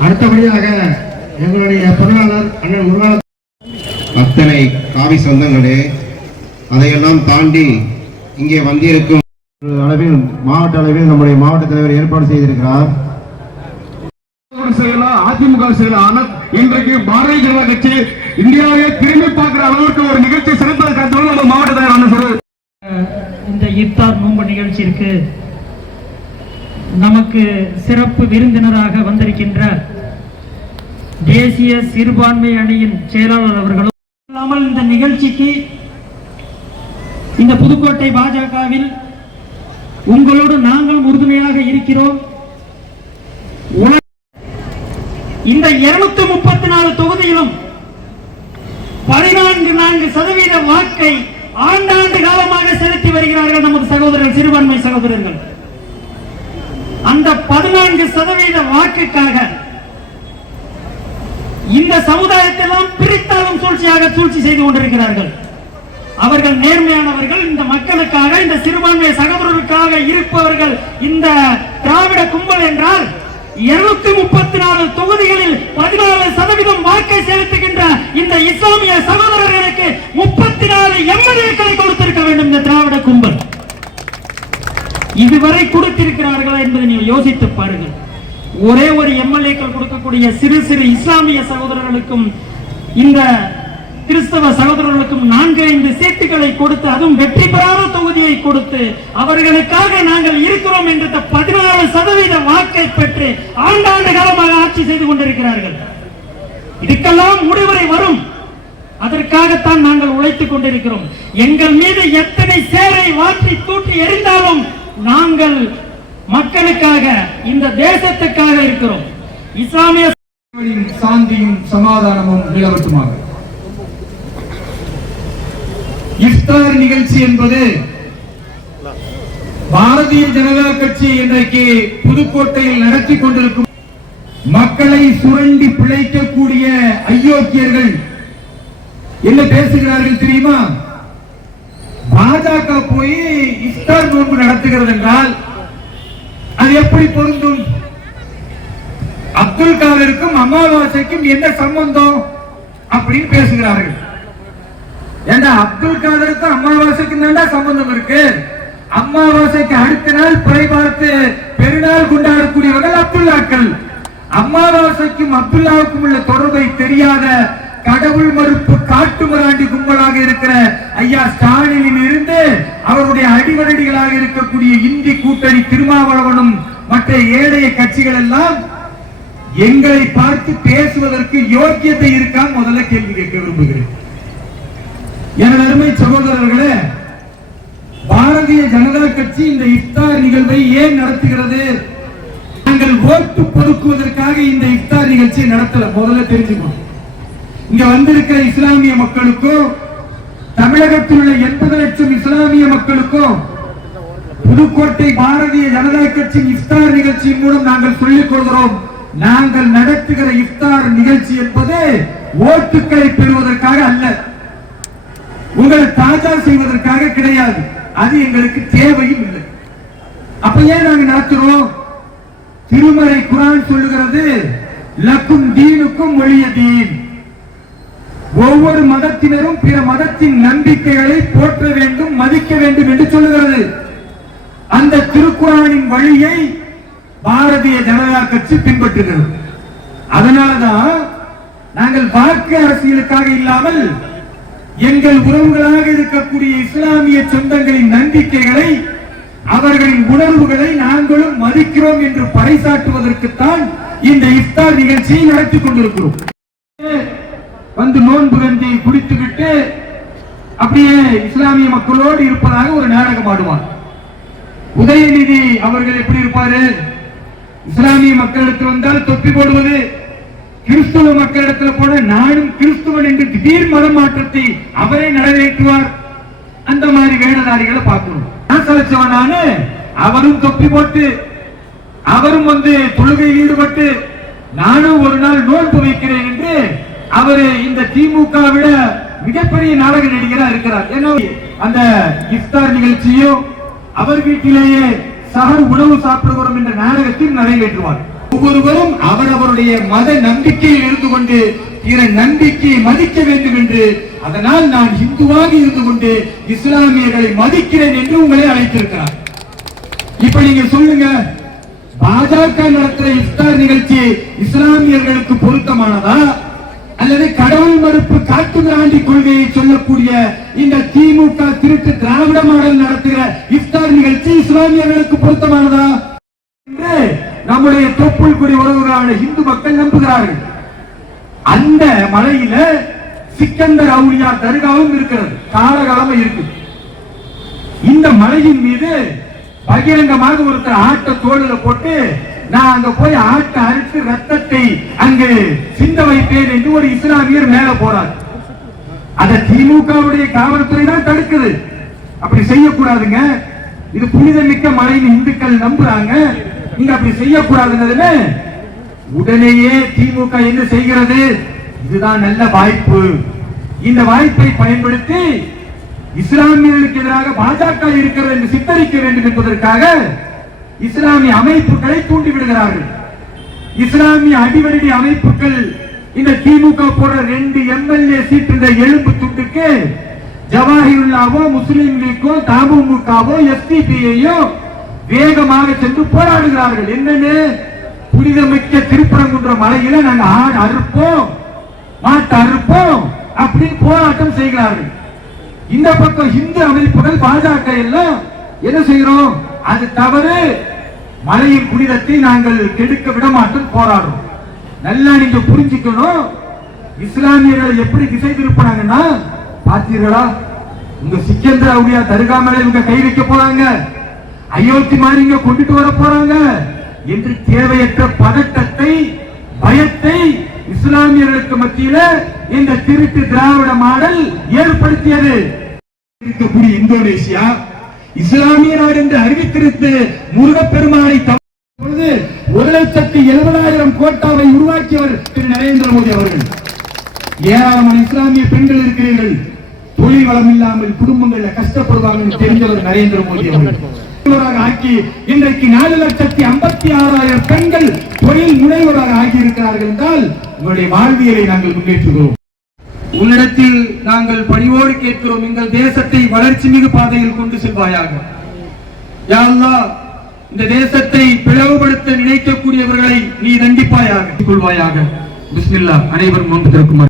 அடுத்தபடியாக எங்களுடைய பொருளாளர் அண்ணன் முருகானந்த அத்தனை காவி சொந்தங்களே அதையெல்லாம் தாண்டி இங்கே வந்திருக்கும் அளவில் மாவட்ட அளவில் நம்முடைய மாவட்ட தலைவர் ஏற்பாடு செய்திருக்கிறார். செய்யலாம் அதிமுக ஆனால் இன்றைக்கு பாரதிய ஜனதா கட்சி இந்தியாவே திரும்பி பார்க்கிற அளவுக்கு ஒரு நிகழ்ச்சி சிறப்பதற்காக நம்ம மாவட்ட தலைவர் இந்த இஃப்தார் நோன்பு நிகழ்ச்சிக்கு நமக்கு சிறப்பு விருந்தினராக வந்திருக்கின்ற தேசிய சிறுபான்மை அணியின் செயலாளர் அவர்களும் இல்லாமல் இந்த நிகழ்ச்சிக்கு இந்த புதுக்கோட்டை பாஜகவில் உங்களோடு நாங்களும் உறுதுணையாக இருக்கிறோம். இந்த இருநூத்தி முப்பத்தி நாலு தொகுதியிலும் பதினான்கு நான்கு சதவீத வாக்கை ஆண்டாண்டு காலமாக செலுத்தி வருகிறார்கள் நமது சகோதரர்கள் சிறுபான்மை சகோதரர்கள். அந்த பதினான்கு சதவீத வாக்குக்காக இந்த சமுதாயத்தெல்லாம் பிரித்தாலும் சூழ்ச்சியாக சூழ்ச்சி செய்து கொண்டிருக்கிறார்கள். அவர்கள் நேர்மையானவர்கள் இந்த மக்களுக்காக இந்த சிறுபான்மை சகோதரருக்காக இருப்பவர்கள் இந்த திராவிட கும்பல் என்றால் இருநூத்தி முப்பத்தி நாலு தொகுதிகளில் பதினாலு சதவீதம் வாக்கை செலுத்துகின்ற இந்த இஸ்லாமிய சகோதரர்கள் முப்பத்தி நாலு எம்எல்ஏக்களை கொடுத்திருக்க வேண்டும் இந்த திராவிட கும்பல் இதுவரை கொடுத்திருக்கிறார்களா என்பதை நீங்கள் யோசித்து பாருங்கள். ஒரே ஒரு எம்எல்ஏக்கள் கொடுக்கக்கூடிய சிறு சிறு இஸ்லாமிய சகோதரர்களுக்கும் இந்த கிறிஸ்தவ சகோதரர்களுக்கும் நான்கு ஐந்து சீட்டுகளை கொடுத்து அதுவும் வெற்றி பெறாத தொகுதியை கொடுத்து அவர்களுக்காக நாங்கள் இருக்கிறோம் என்ற பதினாலு சதவீத வாக்கை பெற்று ஆண்டாண்டு காலமாக ஆட்சி செய்து கொண்டிருக்கிறார்கள். இதுக்கெல்லாம் முடிவுரை வரும். அதற்காகத்தான் நாங்கள் உழைத்துக் கொண்டிருக்கிறோம். எங்கள் மீது எத்தனை சேரை வாற்றி தூட்டி எறிந்தாலும் நாங்கள் மக்களுக்காக இந்த தேசத்துக்காக இருக்கிறோம். இஸ்லாமிய சாந்தியும் சமாதானமும் நிலவட்டுமாக. இஃப்தார் நிகழ்ச்சி என்பது பாரதிய ஜனதா கட்சி இன்றைக்கு புதுக்கோட்டையில் நடத்தி கொண்டிருக்கும் மக்களை சுரண்டி பிழைக்கக்கூடிய அயோக்கியர்கள் என்ன பேசுகிறார்கள் தெரியுமா? பாஜக போய் இஃப்தார் நோன்பு நடத்துகிறது என்றால் அது எப்படி பொருந்தும்? அப்துல் காதருக்கும் அமாவாசைக்கும் என்ன சம்பந்தம் அப்படின்னு பேசுகிறார்கள். ஏன்னா அப்துல் காதருக்கும் அமாவாசைக்கும் தான் சம்பந்தம் இருக்கு? அமாவாசைக்கு அடுத்த நாள் பிறை பார்த்து பெருநாள் கொண்டாடக்கூடியவர்கள் அப்துல்லாக்கள். அமாவாசைக்கும் அப்துல்லாவுக்கும் உள்ள தொடர்பை தெரியாத கடவுள் மறுப்பு காட்டு காட்டுமிராண்டி கும்பலாக இருக்கிற ஐயா ஸ்டாலினில் இருந்து அவருடைய அடிவரடிகளாக இருக்கக்கூடிய இந்தி கூட்டணி திருமாவளவனும் மற்ற ஏழைய கட்சிகள் எல்லாம் எங்களை பார்த்து பேசுவதற்கு யோக்கியத்தை இருக்கா முதல்ல கேள்வி கேட்க விரும்புகிறேன். எனது அருமை சகோதரர்களே பாரதிய ஜனதா கட்சி இந்த இஃப்தார் நிகழ்வை ஏன் நடத்துகிறது? நாங்கள் ஓட்டு பொறுக்குவதற்காக இந்த இஃப்தார் நிகழ்ச்சியை நடத்தல முதல்ல தெரிஞ்சுக்கணும். இங்க வந்திருக்கிற இஸ்லாமிய மக்களுக்கும் தமிழகத்தில் உள்ள எண்பது லட்சம் இஸ்லாமிய மக்களுக்கும் புதுக்கோட்டை பாரதிய ஜனதா கட்சியின் இஃப்தார் நிகழ்ச்சியின் மூலம் நாங்கள் சொல்லிக் கொள்கிறோம். நாங்கள் நடத்துகிற இஃப்தார் நிகழ்ச்சி என்பது ஓட்டுக்களை பெறுவதற்காக அல்ல. உங்களை தாஜா செய்வதற்காக கிடையாது. அது எங்களுக்கு தேவையும் இல்லை. அப்ப ஏன் நாங்க நடத்துறோம்? திருமறை குரான் சொல்லுகிறது லக்கும் தீனுக்கும் ஒளிய தீன். ஒவ்வொரு மதத்தினரும் பிற மதத்தின் நம்பிக்கைகளை போற்ற வேண்டும் மதிக்க வேண்டும் என்று சொல்லுகிறது. அந்த திருக்குறானின் வழியை பாரதிய ஜனதா கட்சி பின்பற்றுகிறது. அதனால்தான் நாங்கள் வாக்கு அரசியலுக்காக இல்லாமல் எங்கள் உறவுகளாக இருக்கக்கூடிய இஸ்லாமிய சொந்தங்களின் நம்பிக்கைகளை அவர்களின் உணர்வுகளை நாங்களும் மதிக்கிறோம் என்று பறைசாட்டுவதற்குத்தான் இந்த இஃப்தார் நிகழ்ச்சியை நடத்தி கொண்டிருக்கிறோம். வந்து நோன்பு கஞ்சி குடித்துக்கிட்டு அப்படியே இஸ்லாமிய மக்களோடு இருப்பதாக ஒரு நாடகம் ஆடுவார் உதயநிதி அவர்கள் எப்படி இருப்பாரு? இஸ்லாமிய மக்களிடத்தில் வந்தால் தொப்பி போடுவது கிறிஸ்துவ மக்களிடத்தில் போன நானும் கிறிஸ்துவன் என்று திடீர் மதம் மாற்றத்தை அவரே நிறைவேற்றுவார். அந்த மாதிரி வேடதாரிகளை பார்க்கணும். நான். அவரும் தொப்பி போட்டு அவரும் வந்து தொழுகையில் ஈடுபட்டு நானும் ஒரு நாள் நோன்பு வைக்கிறேன் என்று அவரு இந்த திமுக விட மிகப்பெரிய நாடக நடிகரா இருக்கிறார். ஏன்னா அந்த இஃப்தார் நிகழ்ச்சியும் அவர் வீட்டிலேயே சகர் உணவு சாப்பிடுகிறோம் என்ற நாடகத்தில் நிறைவேற்றுவார். ஒவ்வொருவரும் அவரவருடைய மத நம்பிக்கையில் இருந்து கொண்டு பிற நம்பிக்கையை மதிக்க வேண்டும் என்று அதனால் நான் இந்துவாக இருந்து கொண்டு இஸ்லாமியர்களை மதிக்கிறேன் என்று உங்களை அழைத்திருக்கிறார். இப்ப நீங்க சொல்லுங்க பாஜக நடத்துற இஃப்தார் நிகழ்ச்சி இஸ்லாமியர்களுக்கு பொருத்தமானதா? அல்லது கடவுள் மறுப்பு காட்டு காட்டுமிராண்டி கொள்கையை சொல்லக்கூடிய இந்த திமுக திருட்டு திராவிட மாடல் நடத்துகிற இஃப்தார் நிகழ்ச்சி இஸ்லாமியர்களுக்கு பொருத்தமானதா? என்று நம்முடைய தொப்புள் குடி உறவுகளான இந்து மக்கள் நம்புகிறார்கள். அந்த மலையில சிக்கந்தர் அவுளியா தர்காவும் இருக்கிறது. காலகாலமா இருக்கு. இந்த மலையின் மீது பகிரங்கமாக ஒருத்தர் ஆட்ட தோளில போட்டு நான் அங்க போய் ஆட்டை அறுத்து ரத்தத்தை அங்கு சிந்த வைப்பேன் என்று ஒரு இஸ்லாமியர் மேல போறார். அத திமுகவுடைய காவல்துறை தான் தடுக்குது. அப்படி செய்யக்கூடாதுங்க. இது புனிதமிக்க மலைன்னு இந்துக்கள் நம்புறாங்க. நீங்க அப்படி செய்யக்கூடாதுன்னு உடனேயே திமுக என்ன செய்கிறது? இதுதான் நல்ல வாய்ப்பு. இந்த வாய்ப்பை பயன்படுத்தி இஸ்லாமியர்களுக்கு எதிராக பாஜக இருக்கிறது என்று சித்தரிக்க வேண்டும் என்பதற்காக இஸ்லாமிய அமைப்புகளை தூண்டி விடுகிறார்கள். இஸ்லாமிய அடிவடி அமைப்புகள் இந்த திமுக போன்ற ரெண்டு எம்எல்ஏ சீட் இந்த எலும்பு துண்டுக்கு ஜவாஹிருல்லாவோ முஸ்லீம் லீக்கோ தமுகவோ எஸ்டிபியோ வேகமாக சென்று போராடுகிறார்கள். என்னன்னு? புனிதமிக்க திருப்பரங்குன்ற மலையில நாங்கள் ஆடு அறுப்போம் மாட்டு அறுப்போம் அப்படின்னு போராட்டம் செய்கிறார்கள். இந்த பக்கம் இந்து அமைப்புகள் பாஜக எல்லாம் என்ன செய்கிறோம்? அது தவறு. மலையின் புனிதத்தை நாங்கள் கெடுக்க விட மாட்டோம் போராடுறோம். நல்லா நீங்க புரிஞ்சுக்கணும். இஸ்லாமியர்களை எப்படி திசை திருப்பினாங்கன்னா பார்த்தீர்களா? உங்க சிக்கந்தர் அவுலியா தர்கா மேல இவங்க கை வைக்க போறாங்க. அயோத்தி மாதிரி இங்க கொண்டுட்டு வர போறாங்க. என்று தேவையற்ற பதட்டத்தை பயத்தை இஸ்லாமியர்களுக்கு மத்தியில இந்த திருட்டு திராவிட மாடல் ஏற்படுத்தியது. இருக்கக்கூடிய இந்தோனேசியா இஸ்லாமிய நாடு என்று அறிவித்திருத்து முருகப்பெருமானை பொழுது ஒரு லட்சத்தி எழுபதாயிரம் கோட்டாவை உருவாக்கியவர் திரு நரேந்திர மோடி அவர்கள். ஏராளமான இஸ்லாமிய பெண்கள் இருக்கிறீர்கள். தொழில் வளம் இல்லாமல் குடும்பங்கள்ல கஷ்டப்படுவாங்க தெரிஞ்சவர் நரேந்திர மோடி அவர்கள். ஆக்கி இன்றைக்கு நாலு லட்சத்தி ஐம்பத்தி ஆறாயிரம் பெண்கள் தொழில் முனைவராக ஆகியிருக்கிறார்கள் என்றால் உங்களுடைய வாழ்வியலை நாங்கள் முன்னேற்றுகிறோம். உன்னிடத்தில் நாங்கள் பணிவோடு கேட்கிறோம் எங்கள் தேசத்தை வளர்ச்சி மிகு பாதையில் கொண்டு செல்வாயாக யா அல்லாஹ், இந்த தேசத்தை பிளவுபடுத்த நினைக்கக்கூடியவர்களை நீ தண்டிப்பாயாக கொள்வாயாக பிஸ்மில்லா அனைவரும் நோன்பு திறக்குமாறு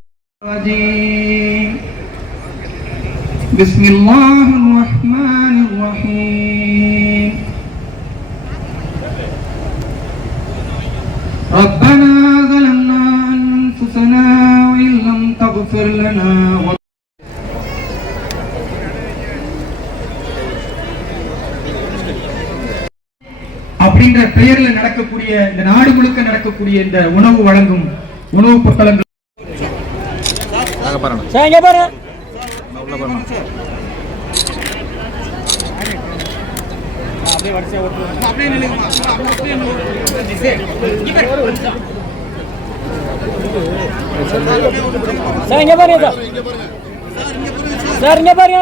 بسم الله الرحمن الرحيم ربنا ظلمنا أنفسنا وإن لم تغفر لنا و... அப்படின்ற பெயர்ல நடக்கக்கூடிய இந்த நாடு முழுக்க நடக்கக்கூடிய இந்த உணவு வழங்கும் உணவு பொட்டலங்கள் சார் இங்க பாரு சார் இங்க பாருங்க சார். சார் இங்க பாருங்க.